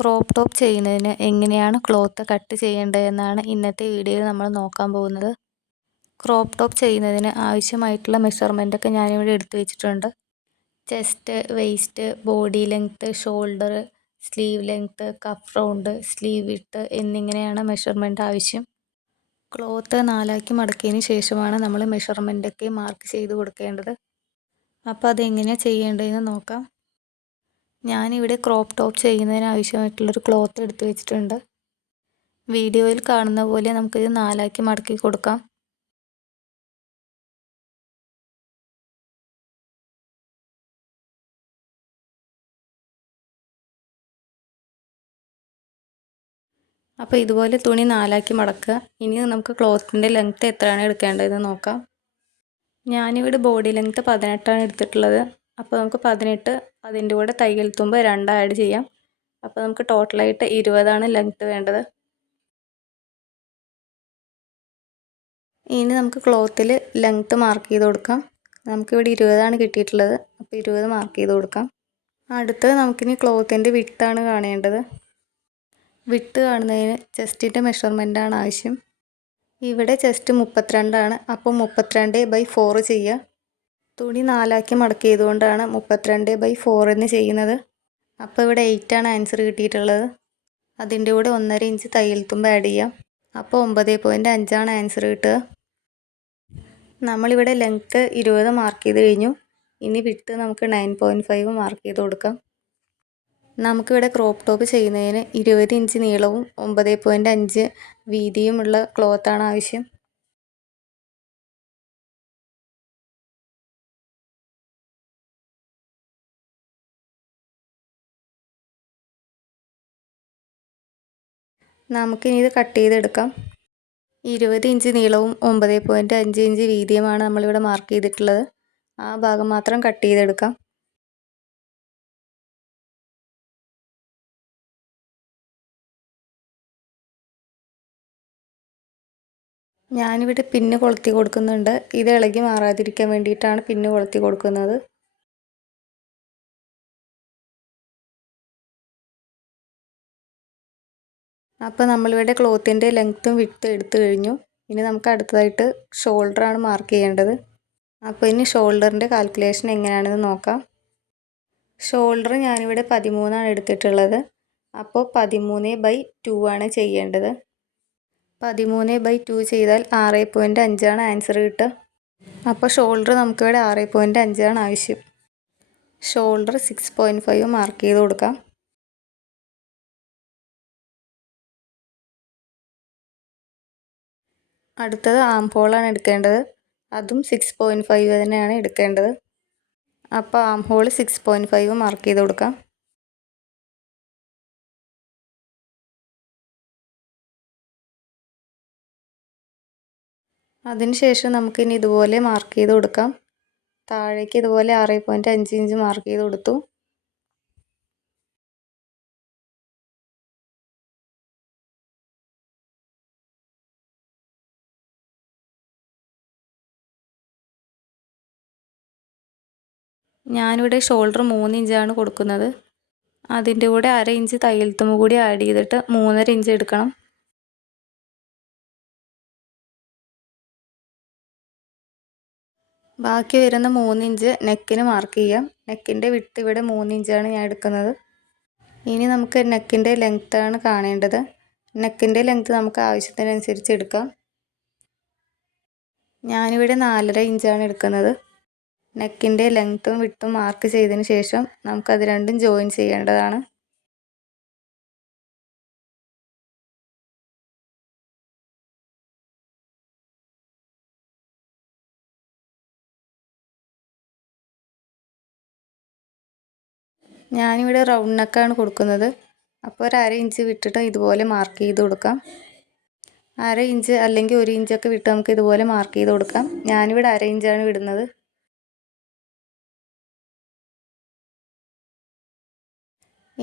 Crop top ചെയ്യുന്നതിന് എങ്ങനെയാണ് cloth cut ചെയ്യേണ്ടതെന്നാണ് ഇന്നത്തെ വീഡിയോയിൽ നമ്മൾ നോക്കാൻ പോകുന്നത്. ക്രോപ്പ് ടോപ്പ് ചെയ്യുന്നതിന് ആവശ്യമായിട്ടുള്ള മെഷർമെൻറ്റൊക്കെ ഞാനിവിടെ എടുത്തു വെച്ചിട്ടുണ്ട്. Chest, waist, body length, shoulder, sleeve length, cuff round, sleeve width എന്നിങ്ങനെയാണ് മെഷർമെൻറ്റ് ആവശ്യം. ക്ലോത്ത് നാലാക്കി മടക്കിയതിന് ശേഷമാണ് നമ്മൾ മെഷർമെൻറ്റൊക്കെ മാർക്ക് ചെയ്ത് കൊടുക്കേണ്ടത്. അപ്പോൾ അതെങ്ങനെയാണ് ചെയ്യേണ്ടതെന്ന് നോക്കാം. ഞാനിവിടെ ക്രോപ്പ് ടോപ്പ് ചെയ്യുന്നതിന് ആവശ്യമായിട്ടുള്ളൊരു ക്ലോത്ത് എടുത്തു വെച്ചിട്ടുണ്ട്. വീഡിയോയിൽ കാണുന്ന പോലെ നമുക്കിത് നാലാക്കി മടക്കി കൊടുക്കാം. അപ്പോൾ ഇതുപോലെ തുണി നാലാക്കി മടക്കുക. ഇനി നമുക്ക് ക്ലോത്തിൻ്റെ ലെങ്ത്ത് എത്രയാണ് എടുക്കേണ്ടതെന്ന് നോക്കാം. ഞാനിവിടെ ബോഡി ലെങ്ത്ത് 18ആണ് എടുത്തിട്ടുള്ളത്. അപ്പോൾ നമുക്ക് 18, അതിൻ്റെ കൂടെ തയ്യൽ തുമ്പ് 2 ആഡ് ചെയ്യാം. അപ്പോൾ നമുക്ക് ടോട്ടലായിട്ട് 20ആണ് ലെങ്ത്ത് വേണ്ടത്. ഇനി നമുക്ക് ക്ലോത്തിൽ ലെങ്ത്ത് മാർക്ക് ചെയ്ത് കൊടുക്കാം. നമുക്കിവിടെ 20ആണ് കിട്ടിയിട്ടുള്ളത്. അപ്പോൾ 20 മാർക്ക് ചെയ്ത് കൊടുക്കാം. അടുത്തത് നമുക്കിനി ക്ലോത്തിൻ്റെ വിഡ്ത്താണ് കാണേണ്ടത്. വിഡ്ത്ത് കാണുന്നതിന് ചെസ്റ്റിൻ്റെ മെഷർമെൻറ്റാണ് ആവശ്യം. ഇവിടെ ചെസ്റ്റ് 32ആണ്. അപ്പോൾ 32/4 ചെയ്യുക. തുണി നാലാക്കി മടക്കിയതുകൊണ്ടാണ് 32/4 എന്ന് ചെയ്യുന്നത്. അപ്പോൾ ഇവിടെ 8ആണ് ആൻസർ കിട്ടിയിട്ടുള്ളത്. അതിൻ്റെ കൂടെ 1.5 ഇഞ്ച് തയ്യൽ തുമ്പ് ആഡ് ചെയ്യാം. അപ്പോൾ 9.5ആണ് ആൻസർ കിട്ടുക. നമ്മളിവിടെ ലെങ്ത്ത് 20 മാർക്ക് ചെയ്ത് കഴിഞ്ഞു. ഇനി വിഡ്ത്ത് നമുക്ക് 9.5 മാർക്ക് ചെയ്ത് കൊടുക്കാം. നമുക്കിവിടെ ക്രോപ്പ് ടോപ്പ് ചെയ്യുന്നതിന് 20 ഇഞ്ച് നീളവും 9.5 വീതിയുമുള്ള ക്ലോത്താണ് ആവശ്യം. നമുക്കിനി ഇത് കട്ട് ചെയ്തെടുക്കാം. 20 ഇഞ്ച് നീളവും 9.5 ഇഞ്ച് വീതിയുമാണ് നമ്മളിവിടെ മാർക്ക് ചെയ്തിട്ടുള്ളത്. ആ ഭാഗം മാത്രം കട്ട് ചെയ്തെടുക്കാം. ഞാനിവിടെ പിന്ന് കൊളുത്തി കൊടുക്കുന്നുണ്ട്. ഇത് ഇളകി മാറാതിരിക്കാൻ വേണ്ടിയിട്ടാണ് പിന്ന് കൊളുത്തി കൊടുക്കുന്നത്. അപ്പോൾ നമ്മളിവിടെ ക്ലോത്തിൻ്റെ ലെങ്ത്തും വിഡ്ത്തും എടുത്തു കഴിഞ്ഞു. ഇനി നമുക്ക് അടുത്തതായിട്ട് ഷോൾഡറാണ് മാർക്ക് ചെയ്യേണ്ടത്. അപ്പോൾ ഇനി ഷോൾഡറിൻ്റെ കാൽക്കുലേഷൻ എങ്ങനെയാണെന്ന് നോക്കാം. ഷോൾഡർ ഞാനിവിടെ 13ആണ് എടുത്തിട്ടുള്ളത്. അപ്പോൾ 13/2 ആണ് ചെയ്യേണ്ടത്. 13/2 ചെയ്താൽ 6.5ആണ് ആൻസർ കിട്ടുക. അപ്പോൾ ഷോൾഡർ നമുക്കിവിടെ 6.5ആണ് ആവശ്യം. ഷോൾഡർ 6.5 മാർക്ക് ചെയ്ത് കൊടുക്കാം. അടുത്തത് ആം ഹോളാണ് എടുക്കേണ്ടത്. അതും 6.5 തന്നെയാണ് എടുക്കേണ്ടത്. അപ്പോൾ ആം ഹോൾ 6.5 മാർക്ക് ചെയ്ത് കൊടുക്കാം. അതിനുശേഷം നമുക്കിനി ഇതുപോലെ മാർക്ക് ചെയ്ത് കൊടുക്കാം. താഴേക്ക് ഇതുപോലെ 6.5 ഇഞ്ച് മാർക്ക് ചെയ്ത് കൊടുത്തു. ഞാനിവിടെ ഷോൾഡർ 3 ഇഞ്ചാണ് കൊടുക്കുന്നത്. അതിൻ്റെ കൂടെ 1/2 ഇഞ്ച് തയ്യൽ തുമ്പ് കൂടി ആഡ് ചെയ്തിട്ട് 3.5 ഇഞ്ച് എടുക്കണം. ബാക്കി വരുന്ന 3 ഇഞ്ച് നെക്കിന് മാർക്ക് ചെയ്യാം. നെക്കിൻ്റെ വിഡ്ത്ത് ഇവിടെ 3 ഇഞ്ചാണ് ഞാൻ എടുക്കുന്നത്. ഇനി നമുക്ക് നെക്കിൻ്റെ ലെങ്ത്താണ് കാണേണ്ടത്. നെക്കിൻ്റെ ലെങ്ത്ത് നമുക്ക് ആവശ്യത്തിനനുസരിച്ച് എടുക്കാം. ഞാനിവിടെ 4.5 ഇഞ്ചാണ് എടുക്കുന്നത്. നെക്കിൻ്റെ ലെങ്ത്തും വിഡ്ത്തും മാർക്ക് ചെയ്തതിന് ശേഷം നമുക്കത് രണ്ടും ജോയിൻ ചെയ്യേണ്ടതാണ്. ഞാനിവിടെ റൗണ്ട് നെക്കാണ് കൊടുക്കുന്നത്. അപ്പോൾ ഒരു 1/2 ഇഞ്ച് വിട്ടിട്ട് ഇതുപോലെ മാർക്ക് ചെയ്ത് കൊടുക്കാം. 1/2 ഇഞ്ച് അല്ലെങ്കിൽ 1 ഇഞ്ചൊക്കെ വിട്ട് നമുക്ക് ഇതുപോലെ മാർക്ക് ചെയ്ത് കൊടുക്കാം. ഞാനിവിടെ 1/2 ഇഞ്ചാണ് വിടുന്നത്.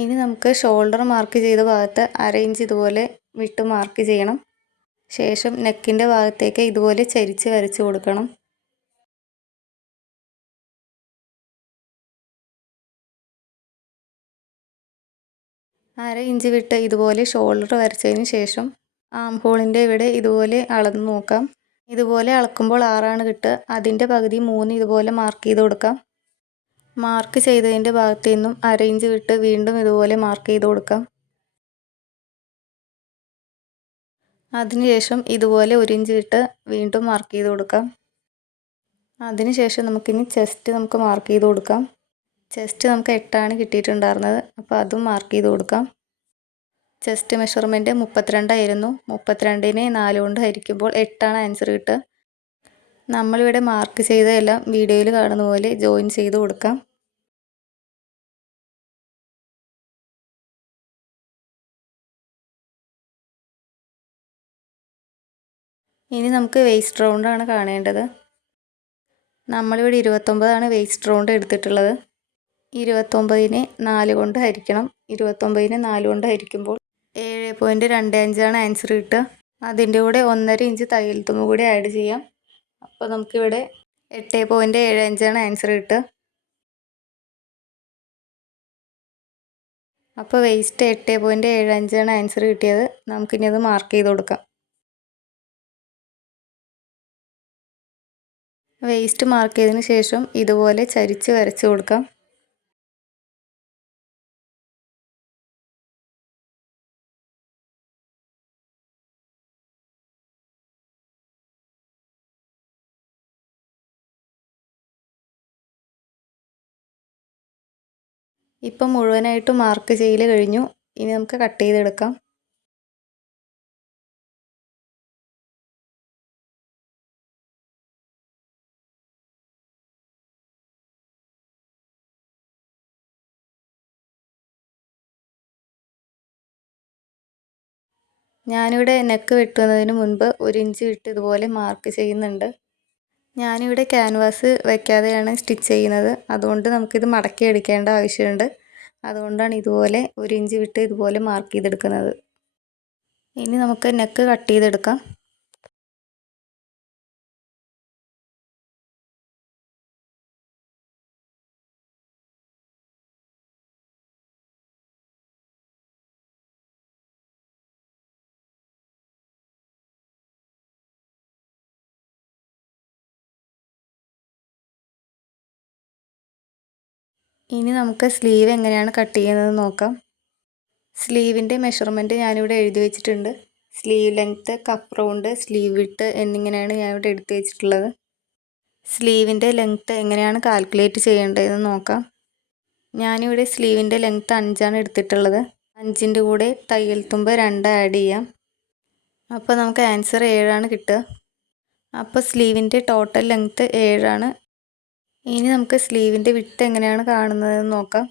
ഇനി നമുക്ക് ഷോൾഡർ മാർക്ക് ചെയ്ത ഭാഗത്ത് 1/2 ഇഞ്ച് ഇതുപോലെ വിട്ട് മാർക്ക് ചെയ്യണം. ശേഷം നെക്കിൻ്റെ ഭാഗത്തേക്ക് ഇതുപോലെ ചരിച്ച് വരച്ച് കൊടുക്കണം. 1/2 ഇഞ്ച് വിട്ട് ഇതുപോലെ ഷോൾഡർ വരച്ചതിന് ശേഷം ആം ഹോളിൻ്റെ ഇവിടെ ഇതുപോലെ അളന്ന് നോക്കാം. ഇതുപോലെ അളക്കുമ്പോൾ 6 കിട്ടുക. അതിൻ്റെ പകുതി 3 ഇതുപോലെ മാർക്ക് ചെയ്ത് കൊടുക്കാം. മാർക്ക് ചെയ്തതിൻ്റെ ഭാഗത്തു നിന്നും 1/2 ഇഞ്ച് വിട്ട് വീണ്ടും ഇതുപോലെ മാർക്ക് ചെയ്ത് കൊടുക്കാം. അതിനുശേഷം ഇതുപോലെ 1 ഇഞ്ച് വിട്ട് വീണ്ടും മാർക്ക് ചെയ്ത് കൊടുക്കാം. അതിനുശേഷം നമുക്കിനി ചെസ്റ്റ് നമുക്ക് മാർക്ക് ചെയ്ത് കൊടുക്കാം. ചെസ്റ്റ് നമുക്ക് 8 കിട്ടിയിട്ടുണ്ടായിരുന്നത്. അപ്പോൾ അതും മാർക്ക് ചെയ്ത് കൊടുക്കാം. ചെസ്റ്റ് മെഷർമെൻറ്റ് 32 ആയിരുന്നു. 32നെ 4 കൊണ്ട് ഹരിക്കുമ്പോൾ 8 ആൻസർ കിട്ടുക. നമ്മളിവിടെ മാർക്ക് ചെയ്തതെല്ലാം വീഡിയോയിൽ കാണുന്ന പോലെ ജോയിൻ ചെയ്ത് കൊടുക്കാം. ഇനി നമുക്ക് വേസ്റ്റ് റൗണ്ടാണ് കാണേണ്ടത്. നമ്മളിവിടെ 29 വേസ്റ്റ് റൗണ്ട് എടുത്തിട്ടുള്ളത്. 29നെ 4 കൊണ്ട് ഹരിക്കണം. 29നെ 4 കൊണ്ട് ഹരിക്കുമ്പോൾ 7.25 ആൻസർ കിട്ടുക. അതിൻ്റെ കൂടെ 1.5 ഇഞ്ച് തയ്യൽ തുമ്പ് കൂടി ആഡ് ചെയ്യാം. അപ്പോൾ നമുക്കിവിടെ 8.75 ആൻസർ കിട്ടുക. അപ്പോൾ വേസ്റ്റ് 8.75 ആൻസർ കിട്ടിയത്. നമുക്കിനി അത് മാർക്ക് ചെയ്ത് കൊടുക്കാം. വേസ്റ്റ് മാർക്ക് ചെയ്തതിന് ശേഷം ഇതുപോലെ ചരിച്ച് വരച്ച് കൊടുക്കാം. ഇപ്പം മുഴുവനായിട്ട് മാർക്ക് ചെയ്യൽ കഴിഞ്ഞു. ഇനി നമുക്ക് കട്ട് ചെയ്തെടുക്കാം. ഞാനിവിടെ നെക്ക് വെട്ടുന്നതിന് മുൻപ് 1 ഇഞ്ച് വിട്ട് ഇതുപോലെ മാർക്ക് ചെയ്യുന്നുണ്ട്. ഞാനിവിടെ ക്യാൻവാസ് വയ്ക്കാതെയാണ് സ്റ്റിച്ച് ചെയ്യുന്നത്. അതുകൊണ്ട് നമുക്കിത് മടക്കി എടുക്കേണ്ട ആവശ്യമുണ്ട്. അതുകൊണ്ടാണ് ഇതുപോലെ 1 ഇഞ്ച് വിട്ട് ഇതുപോലെ മാർക്ക് ചെയ്തെടുക്കുന്നത്. ഇനി നമുക്ക് നെക്ക് കട്ട് ചെയ്തെടുക്കാം. ഇനി നമുക്ക് സ്ലീവ് എങ്ങനെയാണ് കട്ട് ചെയ്യുന്നത് നോക്കാം. സ്ലീവിൻ്റെ മെഷർമെൻറ്റ് ഞാനിവിടെ എഴുതി വെച്ചിട്ടുണ്ട്. Sleeve length, cuff round, sleeve width എന്നിങ്ങനെയാണ് ഞാനിവിടെ എടുത്തു വെച്ചിട്ടുള്ളത്. സ്ലീവിൻ്റെ ലെങ്ത്ത് എങ്ങനെയാണ് കാൽക്കുലേറ്റ് ചെയ്യേണ്ടതെന്ന് നോക്കാം. ഞാനിവിടെ സ്ലീവിൻ്റെ ലെങ്ത്ത് 5 എടുത്തിട്ടുള്ളത്. 5ൻ്റെ കൂടെ തയ്യൽ തുമ്പ് 2 ആഡ് ചെയ്യാം. അപ്പോൾ നമുക്ക് ആൻസർ 7 കിട്ടുക. അപ്പോൾ സ്ലീവിൻ്റെ ടോട്ടൽ ലെങ്ത്ത് 7. ഇനി നമുക്ക് സ്ലീവിൻ്റെ വിഡ്ത്ത് എങ്ങനെയാണ് കാണുന്നതെന്ന് നോക്കാം.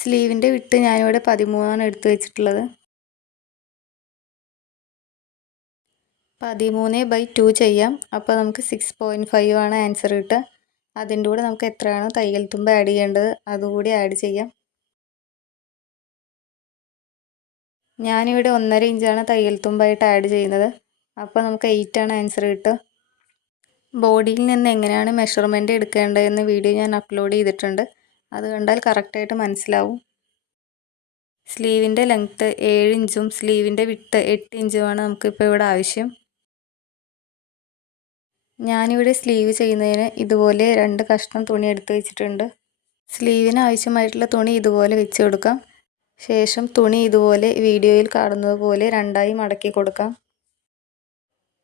സ്ലീവിൻ്റെ വിഡ്ത്ത് ഞാനിവിടെ 13 എടുത്തു വെച്ചിട്ടുള്ളത്. 13/2 ചെയ്യാം. അപ്പോൾ നമുക്ക് 6.5 ആൻസർ കിട്ടുക. അതിൻ്റെ കൂടെ നമുക്ക് എത്രയാണോ തയ്യൽ തുമ്പ് ആഡ് ചെയ്യേണ്ടത് അതുകൂടി ആഡ് ചെയ്യാം. ഞാനിവിടെ 1.5 ഇഞ്ചാണ് തയ്യൽ തുമ്പായിട്ട് ആഡ് ചെയ്യുന്നത്. അപ്പോൾ നമുക്ക് 8 ആൻസർ കിട്ടുക. ബോഡിയിൽ നിന്ന് എങ്ങനെയാണ് മെഷർമെൻറ്റ് എടുക്കേണ്ടതെന്ന് വീഡിയോ ഞാൻ അപ്ലോഡ് ചെയ്തിട്ടുണ്ട്. അത് കണ്ടാൽ കറക്റ്റായിട്ട് മനസ്സിലാവും. സ്ലീവിൻ്റെ ലെങ്ത്ത് 7 ഇഞ്ചും സ്ലീവിൻ്റെ വിഡ്ത്ത് 8 ഇഞ്ചുമാണ് നമുക്കിപ്പോൾ ഇവിടെ ആവശ്യം. ഞാനിവിടെ സ്ലീവ് ചെയ്യുന്നതിന് ഇതുപോലെ 2 കഷ്ണം തുണി എടുത്ത് വെച്ചിട്ടുണ്ട്. സ്ലീവിന് ആവശ്യമായിട്ടുള്ള തുണി ഇതുപോലെ വെച്ച് കൊടുക്കാം. ശേഷം തുണി ഇതുപോലെ വീഡിയോയിൽ കാണുന്നത് പോലെ 2ആയി മടക്കി കൊടുക്കാം.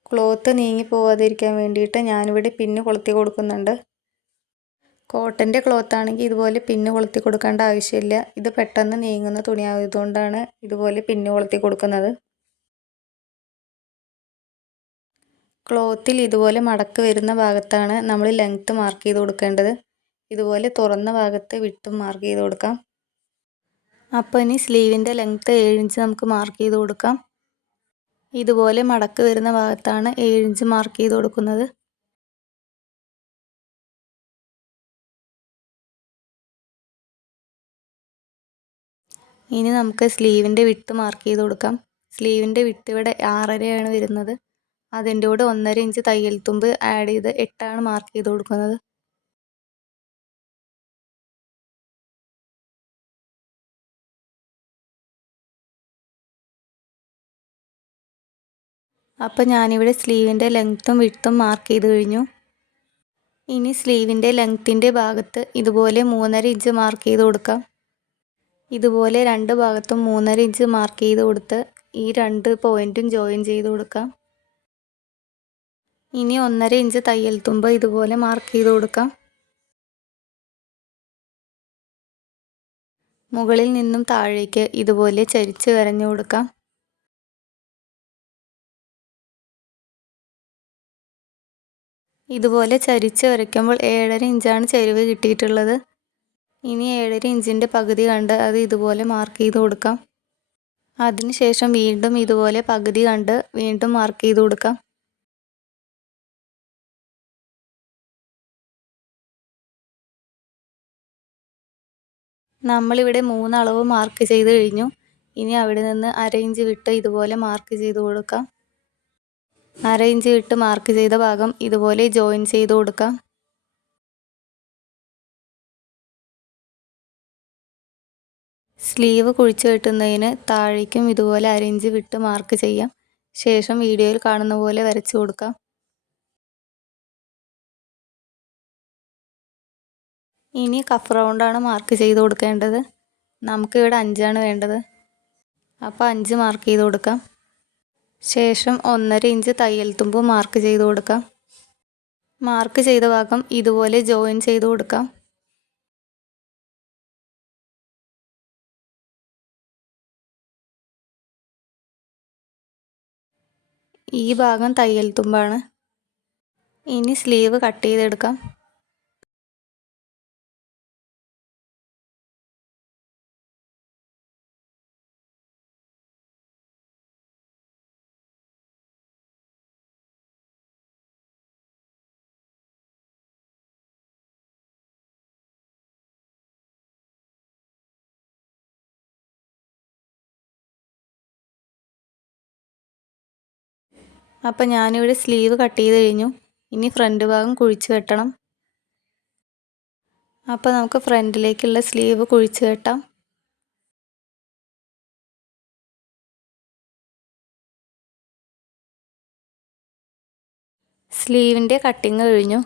ക്ലോത്ത് നീങ്ങി പോവാതിരിക്കാൻ വേണ്ടിയിട്ട് ഞാനിവിടെ പിന്ന് കൊളുത്തി കൊടുക്കുന്നുണ്ട്. കോട്ടൻ്റെ ക്ലോത്ത് ആണെങ്കിൽ ഇതുപോലെ പിന്ന് കൊളുത്തി കൊടുക്കേണ്ട ആവശ്യമില്ല. ഇത് പെട്ടെന്ന് നീങ്ങുന്ന തുണി ആയതുകൊണ്ടാണ് ഇതുപോലെ പിന്ന് കൊളുത്തി കൊടുക്കുന്നത്. ക്ലോത്തിൽ ഇതുപോലെ മടക്ക് വരുന്ന ഭാഗത്താണ് നമ്മൾ ലെങ്ത്ത് മാർക്ക് ചെയ്ത് കൊടുക്കേണ്ടത്. ഇതുപോലെ തുറന്ന ഭാഗത്ത് വിട്ടും മാർക്ക് ചെയ്ത് കൊടുക്കാം. അപ്പോൾ ഇനി സ്ലീവിൻ്റെ ലെങ്ത്ത് 7 ഇഞ്ച് നമുക്ക് മാർക്ക് ചെയ്ത് കൊടുക്കാം. ഇതുപോലെ മടക്ക് വരുന്ന ഭാഗത്താണ് 7 ഇഞ്ച് മാർക്ക് ചെയ്ത് കൊടുക്കുന്നത്. ഇനി നമുക്ക് സ്ലീവിൻ്റെ വിഡ്ത്ത് മാർക്ക് ചെയ്ത് കൊടുക്കാം. സ്ലീവിൻ്റെ വിഡ്ത്ത് ഇവിടെ 6.5 വരുന്നത്. അതിൻ്റെ കൂടെ 1.5 ഇഞ്ച് തയ്യൽ തുമ്പ് ആഡ് ചെയ്ത് 8 മാർക്ക് ചെയ്ത് കൊടുക്കുന്നത്. അപ്പോൾ ഞാനിവിടെ സ്ലീവിൻ്റെ ലെങ്ത്തും വിഡ്ത്തും മാർക്ക് ചെയ്ത് കഴിഞ്ഞു. ഇനി സ്ലീവിൻ്റെ ലെങ്ത്തിൻ്റെ ഭാഗത്ത് ഇതുപോലെ 3.5 ഇഞ്ച് മാർക്ക് ചെയ്ത് കൊടുക്കാം. ഇതുപോലെ രണ്ട് ഭാഗത്തും 3.5 ഇഞ്ച് മാർക്ക് ചെയ്ത് കൊടുത്ത് ഈ 2 പോയിൻറ്റും ജോയിൻ ചെയ്ത് കൊടുക്കാം. ഇനി 1.5 ഇഞ്ച് തയ്യൽ തുമ്പ് ഇതുപോലെ മാർക്ക് ചെയ്ത് കൊടുക്കാം. മുകളിൽ നിന്നും താഴേക്ക് ഇതുപോലെ ചരിച്ച് വരഞ്ഞു കൊടുക്കാം. ഇതുപോലെ ചരിച്ച് വരയ്ക്കുമ്പോൾ 7.5 ഇഞ്ചാണ് ചരിവ് കിട്ടിയിട്ടുള്ളത്. ഇനി 7.5 ഇഞ്ചിൻ്റെ പകുതി കണ്ട് അത് ഇതുപോലെ മാർക്ക് ചെയ്ത് കൊടുക്കാം. അതിനുശേഷം വീണ്ടും ഇതുപോലെ പകുതി കണ്ട് വീണ്ടും മാർക്ക് ചെയ്ത് കൊടുക്കാം. നമ്മളിവിടെ 3 അളവ് മാർക്ക് ചെയ്ത് കഴിഞ്ഞു. ഇനി അവിടെ നിന്ന് 1/2 ഇഞ്ച് വിട്ട് ഇതുപോലെ മാർക്ക് ചെയ്ത് കൊടുക്കാം. 1/2 ഇഞ്ച് വിട്ട് മാർക്ക് ചെയ്ത ഭാഗം ഇതുപോലെ ജോയിൻ ചെയ്ത് കൊടുക്കാം. സ്ലീവ് കുഴിച്ച് വെട്ടുന്നതിന് താഴേക്കും ഇതുപോലെ 1/2 ഇഞ്ച് വിട്ട് മാർക്ക് ചെയ്യാം. ശേഷം വീഡിയോയിൽ കാണുന്ന പോലെ വരച്ചു കൊടുക്കാം. ഇനി കഫ് റൗണ്ടാണ് മാർക്ക് ചെയ്ത് കൊടുക്കേണ്ടത്. നമുക്കിവിടെ 5ആണ് വേണ്ടത്. അപ്പോൾ 5 മാർക്ക് ചെയ്ത് കൊടുക്കാം. ശേഷം 1.5 ഇഞ്ച് തയ്യൽ തുമ്പ് മാർക്ക് ചെയ്ത് കൊടുക്കാം. മാർക്ക് ചെയ്ത ഭാഗം ഇതുപോലെ ജോയിൻ ചെയ്ത് കൊടുക്കാം. ഈ ഭാഗം തയ്യൽ തുമ്പാണ്. ഇനി സ്ലീവ് കട്ട് ചെയ്തെടുക്കാം. അപ്പോൾ ഞാനിവിടെ സ്ലീവ് കട്ട് ചെയ്ത് കഴിഞ്ഞു. ഇനി ഫ്രണ്ട് ഭാഗം കുഴിച്ച് വെട്ടണം. അപ്പോൾ നമുക്ക് ഫ്രണ്ടിലേക്കുള്ള സ്ലീവ് കുഴിച്ച് വെട്ടാം. സ്ലീവിൻ്റെ കട്ടിങ് കഴിഞ്ഞു.